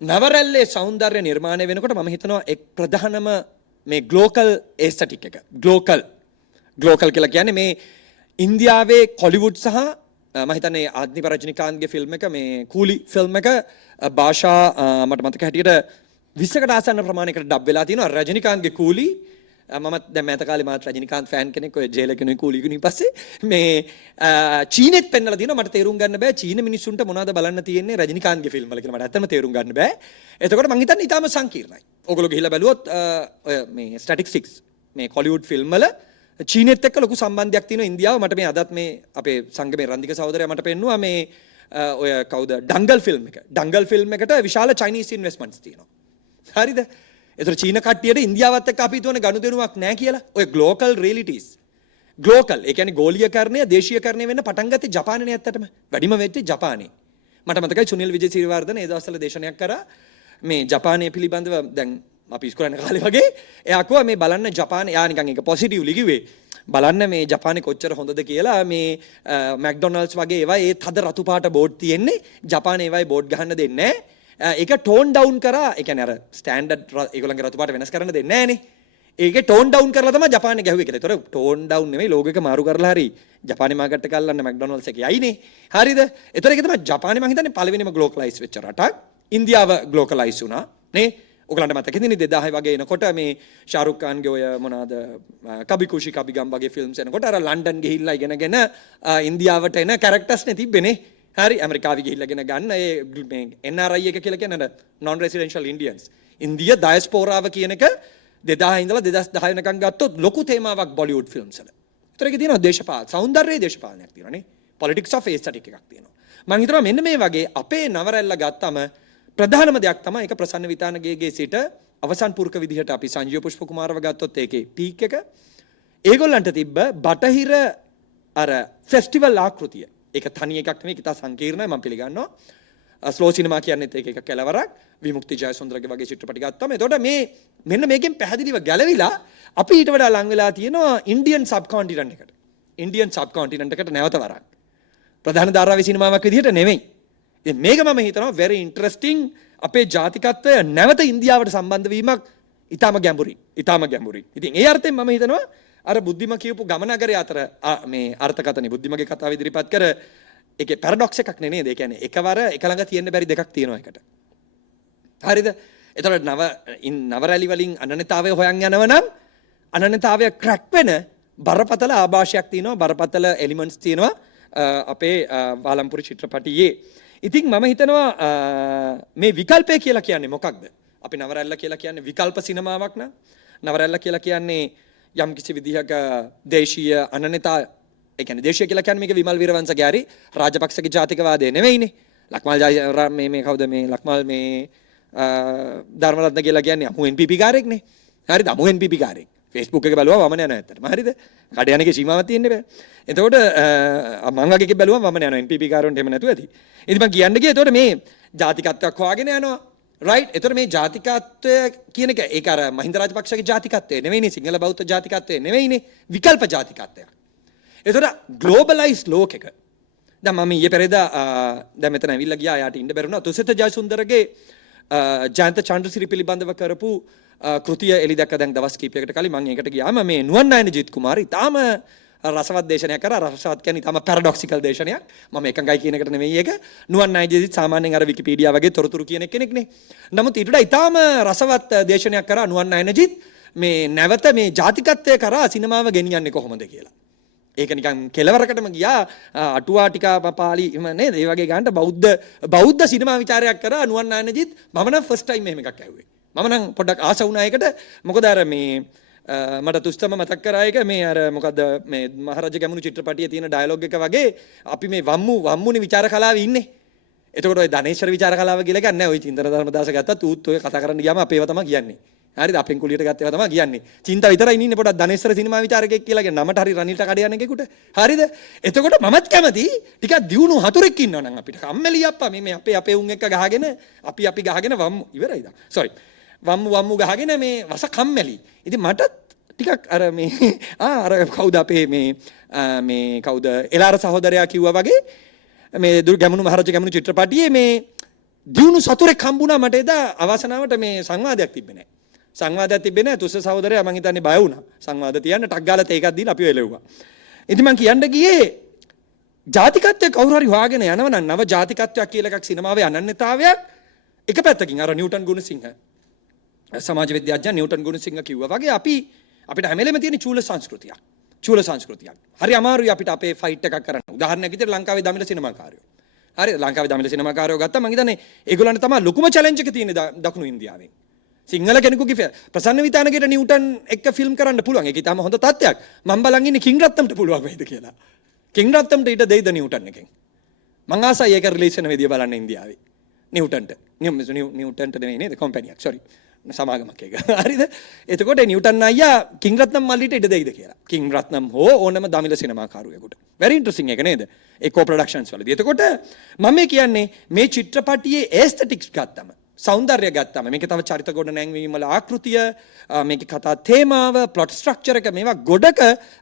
නවරැල්ලේ සෞන්දර්ය නිර්මාණය වෙනකොට මම හිතනවා එක් ප්‍රධානම මේ ග්ලෝකල් ඒස්තටික් එක. ග්ලෝකල් කියලා කියන්නේ මේ ඉන්දියාවේ කොලිවුඩ් සහ මම හිතන්නේ ආත්නික රජනිකාන්ත්ගේ ෆිල්ම් එක මේ කූලි ෆිල්ම් එක භාෂා මට මතක හැටියට 20කට ආසන්න ප්‍රමාණයකට ඩබ් වෙලා තියෙනවා. රජනිකාන්ත්ගේ කූලි මම දැන් මෑත කාලේ මාත් රජනිකාන්ත් ෆෑන් කෙනෙක් ඔය ජේල කෙනෙක් කූලි ගුණින් පස්සේ මේ චීනෙත් පෙන්නලා තියෙනවා. මට තේරුම් ගන්න බෑ චීන මිනිස්සුන්ට මොනවද බලන්න තියෙන්නේ රජනිකාන්ත්ගේ ෆිල්ම් වල කියලා. මට ඇත්තම තේරුම් ගන්න බෑ. එතකොට මම හිතන්නේ ඊටාම සංකීර්ණයි. ඕගොල්ලෝ ගිහිල්ලා බැලුවොත් ඔය මේ ස්ටැටිස්ටික්ස් මේ කොලිවුඩ් ෆිල්ම් වල චීනෙත් එක්ක ලොකු සම්බන්ධයක් තියෙනවා ඉන්දියාව. මට මේ අදත් මේ අපේ සංගමේ රන්දික සහෝදරයා මට පෙන්නුවා මේ ඔය කවුද ඩංගල් ෆිල්ම් එක. ඩංගල් ෆිල්ම් එකට විශාල චයිනීස් ඉන්වෙස්ට්මන්ට්ස් තියෙනවා. හරිද? ඒතර චීන කට්ටියට ඉන්දියාවත් එක්ක අපි හිතුවනේ ගනුදෙනුවක් නැහැ කියලා. ඔය ග්ලෝකල් රියැලිටිස්. ග්ලෝකල් ඒ කියන්නේ ගෝලීයකරණය දේශීයකරණය වෙන්න පටන් ගත්තේ ජපානයේ ඇත්තටම. වැඩිම වෙච්චේ ජපානයේ. මට මතකයි සුනිල් විජේසිරිවර්ධන ඒ දවස්වල දේශනයක් කරා මේ ජපානයේ පිළිබඳව දැන් අපි ඉස්කෝලේ යන කාලේ වගේ එයා කිව්වා මේ බලන්න ජපානයේ යා නිකන් ඒක පොසිටිව්ලි කිව්වේ. බලන්න මේ ජපානයේ කොච්චර හොඳද කියලා මේ මැක්ඩොනල්ඩ්ස් වගේ ඒවා ඒ තද රතු පාට බෝඩ් තියෙන්නේ ජපානයේ ඒවායි බෝඩ් ගහන්න දෙන්නේ නැහැ. ඒක ටෝන් ඩවුන් කරා. ඒ කියන්නේ අර ස්ටෑන්ඩඩ් ඒගොල්ලන්ගේ රතු පාට වෙනස් කරන්න දෙන්නේ නැහනේ. ඒකේ ටෝන් ඩවුන් කරලා තමයි ජපානේ ගැහුවේ කියලා. ඒතර ටෝන් ඩවුන් නෙමෙයි ලෝගෝ එක මාරු කරලා හරි ජපානේ මාකට් එක අල්ලන්න මැක්ඩොනල්ඩ්ස් එකේ යයිනේ. හරිද? ඒතර ඒක තමයි ජපානේ මම හිතන්නේ පළවෙනිම ග්ලෝකලයිස් වෙච්ච රටක්. ඉන්දියාව ග්ලෝකලයිස් වුණා. නේ? ඔයගලන්ට මතකද ඉතින් 2000 වගේ එනකොට මේ ශාරුක් ඛාන්ගේ ඔය මොනවාද කබි කුෂි කබි ගම් වගේ ෆිල්ම්ස් එනකොට අර ලන්ඩන් ගිහිල්ලා ඉගෙනගෙන ඉන්දියාවට එන කැරක්ටර්ස් නේ තිබ්බේනේ. හරි ඇමරිකාවේ ගිහිල්ලාගෙන ගන්න ඒ මේ NRI එක කියලා කියන්නේ non residential Indians. ඉන්දියා ඩයස්පෝරාව කියන එක 2000 ඉඳලා 2010 වෙනකන් ගත්තොත් ලොකු තේමාවක් බොලිවුඩ් ෆිල්ම්ස් වල. ඒතර ඒකේ තියෙනවා දේශපාලන සෞන්දර්යයේ දේශපාලනයක් තියෙනවා නේ. politics of aesthetic එකක් තියෙනවා. මම හිතනවා මෙන්න මේ වගේ අපේ නවරැල්ල ගත්තම ප්‍රධානම දෙයක් තමයි ඒක ප්‍රසන්න විතානගේගේ සිට අවසන් පුරුක විදිහට අපි සංජීව පුෂ්ප කුමාරව ගත්තොත් ඒකේ පීක් එක ඒගොල්ලන්ට තිබ්බ බටහිර අර ෆෙස්ටිවල් ආකෘතිය. ඒක තනි එකක් නෙවෙයි ඒක තා සංකීර්ණයි මම පිළිගන්නවා. ස්ලෝ සිනමා කියන්නේත් ඒක එක කෙලවරක්. විමුක්ති ජයසුන්දරගේ වගේ චිත්‍රපටි ගත්තම එතකොට මේ මෙන්න මේකෙන් පැහැදිලිව ගැලවිලා අපි ඊට වඩා ලං වෙලා තියෙනවා ඉන්දියන් සබ් කොන්ටිනන්ට් එකට. ඉන්දියන් සබ් කොන්ටිනන්ට් එකට නැවත වරක්. ප්‍රධාන ධාරාවේ සිනමාවක් විදිහට නෙවෙයි. මේක මම හිතනවා very interesting අපේ ජාතිකත්වය නැවත ඉන්දියාවට සම්බන්ධ වීමක් ඊටාම ගැඹුරින්. ඉතින් ඒ අර්ථයෙන් මම හිතනවා අර බුද්ධිම කියපු ගමනගරය අතර මේ අර්ථකථනයි බුද්ධිමගේ කතාව ඉදිරිපත් කර ඒකේ පැරඩොක්ස් එකක් නේ නේද? ඒ කියන්නේ එකවර එක ළඟ තියෙන්න බැරි දෙකක් තියෙනවා එකට. හරිද? එතකොට නවරැලි වලින් අනන්‍යතාවය හොයන් යනව නම් අනන්‍යතාවය ක්‍රැක් වෙන බරපතල ආభాෂයක් තියෙනවා, බරපතල එලිමන්ට්ස් තියෙනවා අපේ වාලම්පුර චිත්‍රපටියේ. ඉතින් මම හිතනවා මේ විකල්පය කියලා කියන්නේ මොකක්ද? අපි නවරැල්ල කියලා කියන්නේ විකල්ප සිනමාවක් න ะ. නවරැල්ල කියලා කියන්නේ යම් කිසි විදිහක දේශීය අනන්‍යතාව. ඒ කියන්නේ දේශීය කියලා කියන්නේ මේක විමල් වීරවංශගේ හරි රාජපක්ෂගේ ජාතිකවාදය නෙවෙයිනේ. ලක්මාල් මේ කවුද මේ ලක්මාල් මේ ධර්මරත්න කියලා කියන්නේ අමු NPP කාරයෙක්නේ. හරිද? අමු NPP කාරයෙක්. Facebook එක බලුවා වමන යනවා ඇත්තටම. හරිද? කඩ යන්නේගේ සීමාවක් තියෙන්න බෑ. එතකොට මං වගේ එකෙක් බැලුවම වමන යනවා NPP කාරොන්ට එහෙම නැතුව ඇති. ඉතින් මං කියන්න ගියේ එතකොට මේ ජාතිකත්වයක් හොයාගෙන යනවා. රයිට්? එතකොට මේ ජාතිකත්වය කියන එක ඒක අර මහින්ද රාජපක්ෂගේ ජාතිකත්වය නෙවෙයිනේ. සිංහල බෞද්ධ ජාතිකත්වය නෙවෙයිනේ. විකල්ප ජාතිකත්වයක්. එතකොට ග්ලෝබලයිස් ලෝකෙක. දැන් මම ඊයේ පෙරේදා දැන් මෙතන ඇවිල්ලා ගියා. යාට ඉන්න බැරුණා. තුසිත ජයසුන්දරගේ ජයන්ත චන්ද්‍රසිරි පිළිබඳව කරපු කෘතිය එලි දැක්ක දැන් දවස් කීපයකට කලින් මම ඒකට ගියාම මේ නුවන්නායන ජිත් කුමාරි තාම රසවත් දේශනයක් කරා. රසවත් කියන්නේ තම පැරඩොක්සිකල් දේශනයක්. මම එකඟයි කියන එකට නෙමෙයි ඒක. නුවන් නායිජෙදිත් සාමාන්‍යයෙන් අර විකිපීඩියා වගේ තොරතුරු කියන කෙනෙක්නේ. නමුත් ඊට වඩා ඊටාම රසවත් දේශනයක් කරා නුවන් නායිජෙදිත් මේ නැවත මේ ජාතිකත්වය කරා සිනමාව ගෙනියන්නේ කොහොමද කියලා. ඒක නිකන් කෙලවරකටම ගියා අටුවා ටිකා පාලි නේද? ඒ වගේ ගන්නට බෞද්ධ සිනමා විචාරයක් කරා නුවන් නායිජෙදිත්. මම නම් ෆස්ට් ටයිම් එහෙම එකක් ඇහුවේ. මම නම් පොඩ්ඩක් ආස වුණා ඒකට. මොකද අර මේ මට තුස්තම මතක් කරා එක මේ අර මොකද්ද මේ මහරජ ගැමුණු චිත්‍රපටියේ තියෙන ඩයලොග් එක වගේ අපි මේ වම්මුනේ විචාර කලාවේ ඉන්නේ. එතකොට ඔය ධනේශ්වර විචාර කලාව කියලා එකක් නැහැ. ඔය චින්තන ධර්මදාස ගත්තත් ඌත් ඔය කතා කරන්න ගියාම අපේව තමයි කියන්නේ. හරිද? අපෙන් කුලියට ගත්ත ඒවා තමයි කියන්නේ. චින්තා විතරයි ඉන්නේ පොඩක් ධනේශ්වර සිනමා විචාරකෙක් කියලා කියන නමට හරි රනිල්ට කඩ යන එකෙකුට. හරිද? එතකොට මමත් කැමති ටිකක් දියුණු හතුරෙක් ඉන්නවා නම් අපිට. කම්මැලි අප්පා මේ අපේ උන් එක්ක ගහගෙන අපි ගහගෙන වම්මු ඉවරයි දැන්. සෝරි. වම්මු ගහගෙන මේ වස කම්මැලි. ඉතින් මට ටිකක් අර මේ අර කවුද අපේ මේ කවුද එලාර සහෝදරයා කිව්වා වගේ මේ ගැමුණු මහරජ ගැමුණු චිත්‍රපටියේ මේ දියුණු සතුරෙක් හම්බුණා මට එදා අවසනාවට මේ සංවාදයක් තිබ්බේ නැහැ. සංවාදයක් තිබ්බේ නැහැ. තුස්ස සහෝදරයා මං හිතන්නේ බය වුණා. සංවාද තියන්න ටක් ගාලා තේකක් දීලා අපිව එලෙව්වා. ඉතින් මං කියන්න ගියේ ජාතිකත්වයේ කවුරු හරි හොයාගෙන යනවා නම් නව ජාතිකත්වයක් කියලා එකක් සිනමාවේ අනන්‍යතාවයක් එක පැත්තකින් අර නිව්ටන් ගුණසිංහ සමාජ විද්‍යාඥයා නිව්ටන් ගුණසිංහ කිව්වා වගේ අපිට හැම වෙලෙම තියෙන චූල සංස්කෘතියක්. හරි අමාරුයි අපිට අපේ ෆයිට් එකක් කරන්න. උදාහරණයක් විදිහට ලංකාවේ දමිළ සිනමාකාරයෝ. හරි ලංකාවේ දමිළ සිනමාකාරයෝ ගත්තා මම හිතන්නේ ඒගොල්ලන්ට තමයි ලොකුම චැලෙන්ජ් එක තියෙන්නේ දකුණු ඉන්දියාවෙන්. සිංහල කෙනෙකුගේ ප්‍රසන්න විතානගේට නිව්ටන් එක්ක ෆිල්ම් කරන්න පුළුවන්. ඒක ඊටම හොඳ තත්ත්වයක්. මම බලන් ඉන්නේ කිං රත්නම්ට පුළුවන් වෙයිද කියලා. කිං රත්නම්ට ඊට දෙයිද නිව්ටන් එකෙන්. මං ආසයි ඒක රිලේෂන් වෙදිය බලන්න ඉන්දියාවේ. නිව්ටන්ට නෙවෙයි නේද කම්පැනියක්. සෝරි. සමාගමක් එක. හරිද? එතකොට නිව්ටන් අයියා කිං රත්නම් මල්ලිට ඉඩ දෙයිද කියලා. කිං රත්නම් හෝ ඕනම දමිළ සිනමාකාරයෙකුට. very interesting එක නේද? ඒ කෝ ප්‍රොඩක්ෂන්ස් වලදී. එතකොට මම මේ කියන්නේ මේ චිත්‍රපටියේ ඇස්තටික්ස් ගත්තම සෞන්දර්යය ගත්තම මේක තව චරිත ගොඩ නැංවීම වල ආකෘතිය මේක කතා තේමාව ප්ලොට් ස්ට්‍රක්චර් එක මේවා ගොඩක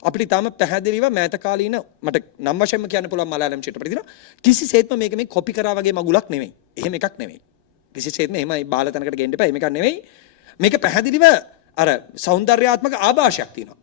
අපිට තාම පැහැදිලිව මෑත කාලීන මට නම් වශයෙන්ම කියන්න පුළුවන් මලයාලම් චිත්‍රපටි දිනවා කිසිසේත්ම මේක මේ කොපි කරා වගේ මගුලක් නෙමෙයි. එහෙම එකක් නෙමෙයි. කිසිසේත්ම එහෙමයි බාල තැනකට ගෙන්න එපා. එහෙම එකක් නෙමෙයි. මේක පැහැදිලිව අර සෞන්දර්යාත්මක ආభాෂයක් තියෙනවා.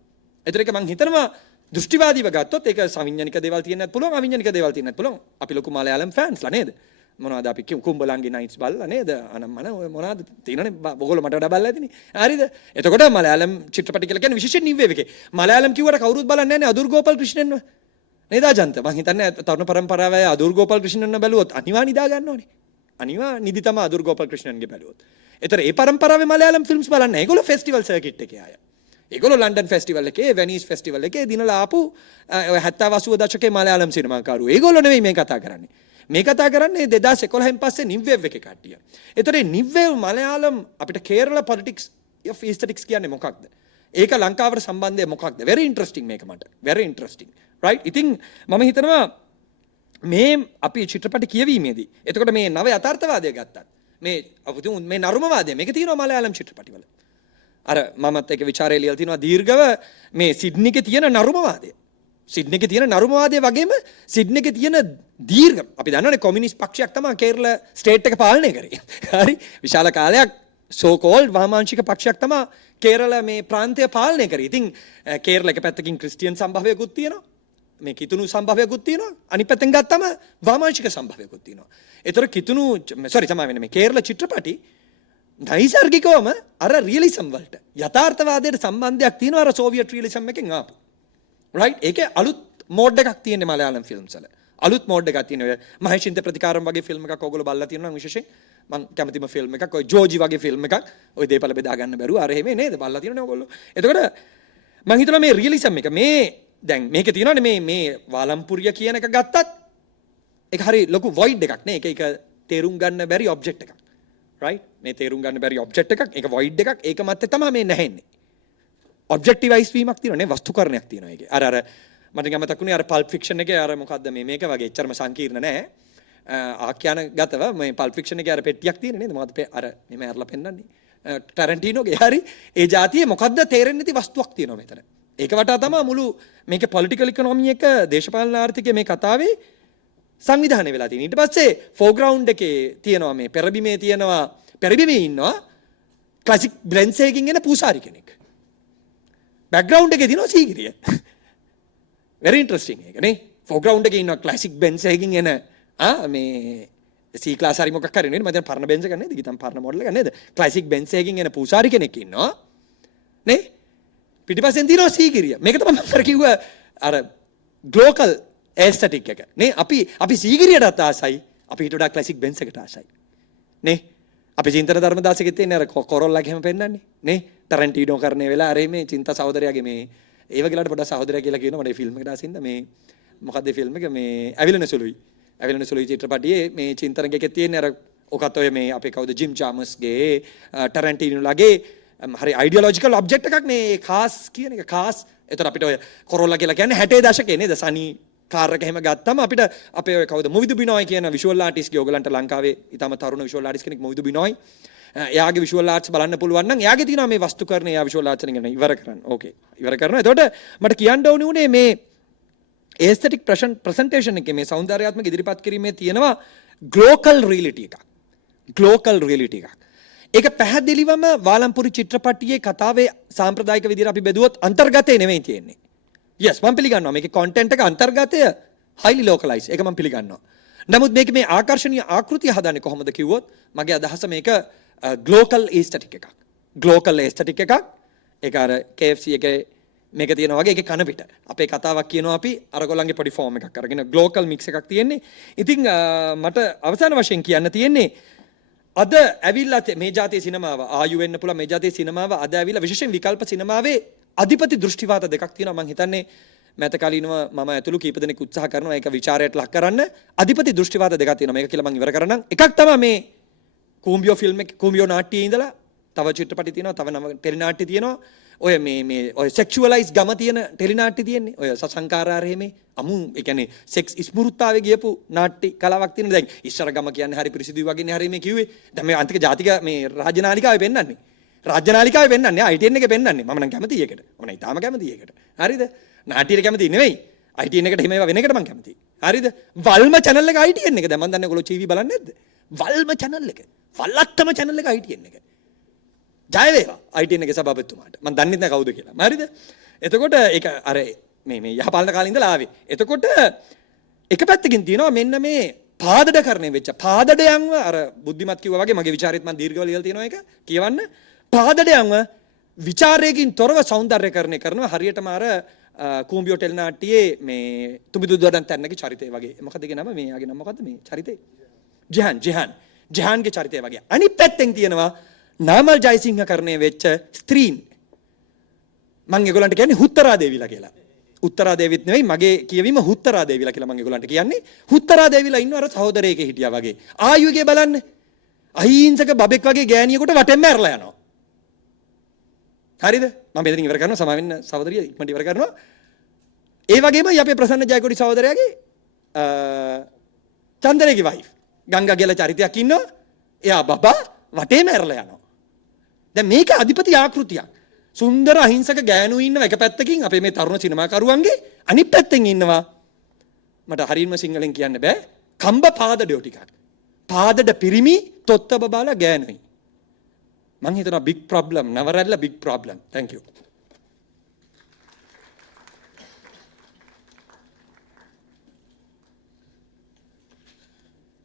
ඒතර එක මම හිතනවා දෘෂ්ටිවාදීව ගත්තොත් ඒක සවිඥානික දේවල් තියෙන්නත් පුළුවන් අවිඥානික දේවල් තියෙන්නත් පුළුවන්. අපි ලොකු මලයාලම් ෆෑන්ස්ලා නේද? මොනවද අපි කුඹලංගේ නයිට්ස් බලලා නේද? අනම්මන ඔය මොනවද තියෙනනේ ඔයගොල්ලෝ මට වඩා බලලා ඇතිනේ. හරිද? එතකොට මලයාලම් චිත්‍රපටි කියලා කියන්නේ විශේෂයෙන් නිව්වේව් එකේ. මලයාලම් කිව්වට කවුරුත් බලන්නේ නැහැ නේ අදුර් ගෝපල් ක්‍රිෂ්ණන්ව. නේද අජන්ත? මං හිතන්නේ තරුණ පරම්පරාවේ අදුර් ගෝපල් ක්‍රිෂ්ණන්ව බැලුවොත් අනිවා නිදා ගන්නවනේ. අනිවා නිදි තම අදුර් ගෝපල් ක්‍රිෂ්ණන්ගේ බැලුවොත්. ඒතර ඒ පරම්පරාවේ මලයාලම් ෆිල්ම්ස් බලන්නේ. ඒගොල්ලෝ ෆෙස්ටිවල් සර්කිට් එකේ ආය. ඒගොල්ලෝ ලන්ඩන් ෆෙස්ටිවල් එකේ වෙනිස් ෆෙස්ටිවල් එකේ දිනලා ආපු 70 80 දශකයේ මලයාලම් සිනමාකාරයෝ. ඒගොල්ලෝ නෙවෙයි මේ කතා කරන්නේ. මේ කතා කරන්නේ 2011න් පස්සේ නිව්වේව් එකේ කට්ටිය. ඒතර නිව්වේව් මලයාලම් අපිට කේරළ පොලිටික්ස් of aesthetics කියන්නේ මොකක්ද? ඒක ලංකාවට සම්බන්ධය මොකක්ද? very interesting මේක මට. very interesting. right? ඉතින් මම හිතනවා මේ අපි චිත්‍රපට කියවීමේදී එතකොට මේ නව යථාර්ථවාදය ගත්තත් මේ නරුමවාදය මේක තියෙනවා මලයාලම් චිත්‍රපටිවල. අර මමත් ඒක ਵਿਚාරය ලියලා තිනවා දීර්ඝව මේ සිඩ්නි එකේ තියෙන නරුමවාදය. සිඩ්නි එකේ තියෙන නරුමවාදය වගේම සිඩ්නි එකේ තියෙන දීර්ඝ අපි දන්නවනේ කොමියුනිස්ට් පක්ෂයක් තමයි කේරළ ස්ටේට් එක පාලනය කරේ. හරි විශාල කාලයක් සෝ කෝල්ඩ් වාමාංශික පක්ෂයක් තමයි කේරළ මේ ප්‍රාන්තය පාලනය කරේ. ඉතින් කේරළ එක පැත්තකින් ක්‍රිස්තියන් සම්භවයකුත් තියෙනවා. මේ කිතුණු සම්භවයකුත් තියෙනවා. අනිත් පැත්තෙන් ගත්තම වාමාංශික සම්භවයකුත් තියෙනවා. ඒතර කිතුණු තමයි මේ කේරළ චිත්‍රපටි නයිසර්ගිකවම අර රියලිසම් වලට යථාර්ථවාදයට සම්බන්ධයක් තියෙනවා අර සෝවියට් රියලිසම් එකෙන් ආපු. right? ඒකේ අලුත් මෝඩ් එකක් තියෙන්නේ මලයාලම් ෆිල්ම්ස් වල. අලුත් මෝඩ් එකක් තියෙනවා. මහේෂින්ත ප්‍රතිකාරම් වගේ ෆිල්ම් එකක් ඔයගොල්ලෝ බලලා තියෙනවා නම් විශේෂයෙන් මම කැමතිම ෆිල්ම් එකක් ඔය ජෝජි වගේ ෆිල්ම් එකක්. ඔය දේපල බෙදා ගන්න බැරුව අර එහෙම නේද? බලලා තියෙනවනේ ඔයගොල්ලෝ. එතකොට මම හිතනවා මේ රියලිසම් එක මේ දැන් මේකේ තියෙනවනේ මේ වාලම්පුරිය කියන එක ගත්තත් ඒක හරි ලොකු void එකක් නේ. ඒක තේරුම් ගන්න බැරි ඔබ්ජෙක්ට් එකක්. right? මේ තේරුම් ගන්න බැරි ඔබ්ජෙක්ට් එකක්. ඒක void එකක්. ඒක මැත්තේ තමයි මේ නැහෙන්නේ. ඔබ්ජෙක්ටිවයිස් වීමක් තියෙනවා නේ වස්තුකරණයක් තියෙනවා ඒකේ. අර මට නිකන් මතක් වුණේ අර පල්ප් ෆික්ෂන් එකේ අර මොකද්ද මේක වගේ එච්චරම සංකීර්ණ නැහැ. ආඛ්‍යානගතව මේ පල්ප් ෆික්ෂන් එකේ අර පෙට්ටියක් තියෙන නේද? මොකද්ද අර මෙහෙම ඇරලා පෙන්නන්නේ. ටැරන්ටිනෝගේ හරි ඒ જાතියේ මොකද්ද තේරෙන්නේ නැති වස්තුවක් තියෙනවා මෙතන. ඒක වටා තමයි මුළු මේකේ පොලිටිකල් ඉකොනොමි එක දේශපාලන ආර්ථිකයේ මේ කතාවේ සංවිධානය වෙලා තියෙනවා. ඊට පස්සේ ෆෝග්‍රවුන්ඩ් එකේ තියෙනවා මේ පෙරබිමේ ඉන්නවා ක්ලාසික් බ්ලෙන්ඩ්ස් එකකින් එන පූසාරි කෙනෙක්. බෑග්ග්‍රවුන්ඩ් එකේ තියෙනවා සීගිරිය. very interesting එක නේ foreground එකේ ඉන්න classic Benz එකකින් එන මේ C class හරි මොකක් හරි නෙවෙයි මම දැන් පරණ Benz එකක් නේද ගිතම් පරණ මොඩල් එකක් නේද classic Benz එකකින් එන පූසාරි කෙනෙක් ඉන්නවා නේ පිටිපස්සෙන් තියෙනවා C කිරිය මේක තමයි මම අර කිව්ව අර global aesthetic එක නේ අපි C කිරියටත් ආසයි අපි ඊට වඩා classic Benz එකට ආසයි නේ අපි චින්තන ධර්මදාසෙකෙත් තියෙන අර කොරොල්ලා එහෙම පෙන්නන්නේ නේ ටරන්ටිනෝ කරන්නේ වෙලා අර මේ චින්තා සහෝදරයාගේ මේ ඒ වගේලාට පොඩ්ඩක් සහෝදරයා කියලා කියනවා මට මේ ෆිල්ම් එකට ආසින්ද මේ මොකක්ද මේ ෆිල්ම් එක මේ ඇවිලෙන සුළුයි චිත්‍රපටියේ මේ චින්තනගේ එකේ තියෙන අර ඔකත් ඔය මේ අපේ කවුද ජිම් චාමස්ගේ ටරන්ටිනෝලාගේ හරි අයිඩියොලොජිකල් ඔබ්ජෙක්ට් එකක් මේ කාස් කියන එක කාස් එතකොට අපිට ඔය කොරොල්ලා කියලා කියන්නේ 60 දශකේ නේද සනි කාර් එක එහෙම ගත්තම අපිට අපේ ඔය කවුද මොවිදු බිනෝයි කියන විෂුවල් ආටිස්ට්ගේ ඕගලන්ට ලංකාවේ ඊටම තරුණ විෂුවල් ආටිස්ට් කෙනෙක් මොවිදු බිනෝයි එයාගේ විෂුවල් ආර්ට්ස් බලන්න පුළුවන් නම් එයාගේ තියෙනවා මේ වස්තුකරණ එයා විෂුවල් ආර්ට්ස් එකෙන් ඉවර කරන්න. ඕකේ. ඉවර කරනවා. එතකොට මට කියන්න ඕනේ උනේ මේ aesthetic presentation එකේ මේ සෞන්දර්යාත්මක ඉදිරිපත් කිරීමේ තියෙනවා global reality එකක්. global reality එකක්. ඒක පැහැදිලිවම වාලම්පුරි චිත්‍රපටියේ කතාවේ සාම්ප්‍රදායික විදිහට අපි බෙදුවොත් අන්තර්ගතේ නෙමෙයි තියෙන්නේ. yes මම පිළිගන්නවා මේකේ content එක අන්තර්ගතය highly localized. ඒක මම පිළිගන්නවා. නමුත් මේක මේ ආකර්ෂණීය ආකෘතිය හදන්නේ කොහොමද කිව්වොත් මගේ අදහස මේක global aesthetic එකක්. global aesthetic එකක්. ඒක අර KFC එකේ මේක තියෙනවා වගේ ඒකේ කන පිට. අපේ කතාවක් කියනවා අපි අරගොල්ලන්ගේ පොඩි ෆෝම් එකක් අරගෙන global mix එකක් තියෙන්නේ. ඉතින් මට අවසාන වශයෙන් කියන්න තියෙන්නේ අද ඇවිල්ලා මේ ජාතියේ සිනමාව ආයු වෙන්න පුළුවන් මේ ජාතියේ සිනමාව අද ඇවිල්ලා විශේෂයෙන් විකල්ප සිනමාවේ අධිපති දෘෂ්ටිවාද දෙකක් තියෙනවා මම හිතන්නේ මෑත කාලීනව මම ඇතුළු කීප දෙනෙක් උත්සාහ කරනවා ඒක විචාරයට ලක් කරන්න අධිපති දෘෂ්ටිවාද දෙකක් තියෙනවා මේක කියලා මම ඉවර කරන්නම් එකක් තමයි මේ කූම්බියෝ ෆිල්ම් එක කූම්බියෝ නාට්‍යයේ ඉඳලා තව චිත්‍රපටි තියෙනවා තව නව ටෙලි නාට්‍ය තියෙනවා ඔය මේ ඔය සෙක්ෂුවලයිස් ගම තියෙන ටෙලි නාට්‍ය තියෙන්නේ ඔය සසංකාරාරයේ අමු ඒ කියන්නේ සෙක්ස් ස්මෘත්තාවේ ගියපු නාට්‍ය කලාවක් තියෙන දැන් ඉස්සර ගම කියන්නේ හරි පිරිසිදුයි වගේනේ හරි මේ කිව්වේ දැන් මේ අන්තික ජාතික මේ රාජ්‍ය නාලිකාවේ පෙන්නන්නේ රාජ්‍ය නාලිකාවේ පෙන්නන්නේ ITN එකේ පෙන්නන්නේ මම නම් කැමතියි ඒකට මම නම් ඊටාම කැමතියි ඒකට හරිද නාට්‍යයට කැමති නෙවෙයි ITN එකට හිම ඒවා වෙන එකට මම කැමතියි හරිද වල්ම channel එක ITN එක දැන් මම දන්නේ ඔයගොල්ලෝ TV බලන්නේ නැද්ද වල්ම channel එක වල්ලත්තම channel එක ITN එක ජය වේවා ITN එකේ සභාපතිතුමාට මම දන්නේ නැහැ කවුද කියලා හරිද එතකොට ඒක අර මේ යහපාලන කාලේ ඉඳලා ආවේ එතකොට එක පැත්තකින් තියෙනවා මෙන්න මේ පාදඩකරණය වෙච්ච පාදඩයන්ව අර බුද්ධිමත් කිව්වා වගේ මගේ විචාරෙත් මම දීර්ඝව ලියලා තියෙනවා ඒක කියවන්න පාදඩයන්ව විචාරයකින් තොරව සෞන්දර්යකරණය කරනවා හරියටම අර කූම්බියෝ ටෙලි නාට්‍යයේ මේ තුඹිදුද්දඩන් තැන්නගේ චරිතය වගේ මොකද ඒකේ නම මේ යාගේ නම මොකද්ද මේ චරිතේ ජෙහාන්ගේ චරිතය වගේ අනිත් පැත්තෙන් තියෙනවා නාමල් ජයසිංහකරණය වෙච්ච ස්ත්‍රීන් මම ඒගොල්ලන්ට කියන්නේ හුත්තරා දේවිලා කියලා උත්තරා දේවිත් නෙවෙයි මගේ කියවීම හුත්තරා දේවිලා කියලා මම ඒගොල්ලන්ට කියන්නේ හුත්තරා දේවිලා ඉන්නව අර සහෝදරයෙක් හිටියා වගේ ආයුගේ බලන්න අහිංසක බබෙක් වගේ ගෑණියෙකුට වටෙන්ම ඇරලා යනවා හරිද මම මෙතනින් ඉවර කරනවා සමා වෙන්න සහෝදරිය ඉක්මනට ඉවර කරනවා ඒ වගේමයි අපේ ප්‍රසන්න ජයකොඩි සහෝදරයාගේ චන්දරේගේ වයිෆ් ගංගා කියලා චරිතයක් ඉන්නවා එයා බබා වටේම ඇරලා යනවා දැන් මේක අධිපති ආකෘතියක් සුන්දර අහිංසක ගෑනු ඉන්නවා එක පැත්තකින් අපේ මේ තරුණ සිනමාකරුවන්ගේ අනිත් පැත්තෙන් ඉන්නවා මට හරියම සිංහලෙන් කියන්න බෑ කම්බ පාදඩයෝ ටිකක් පාදඩ පිරිමි තොත්ත බබාලා ගෑනුයි මං හිතනවා big problem නවරැල්ල big problem thank you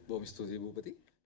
බොහොම ස්තුතියි භූපති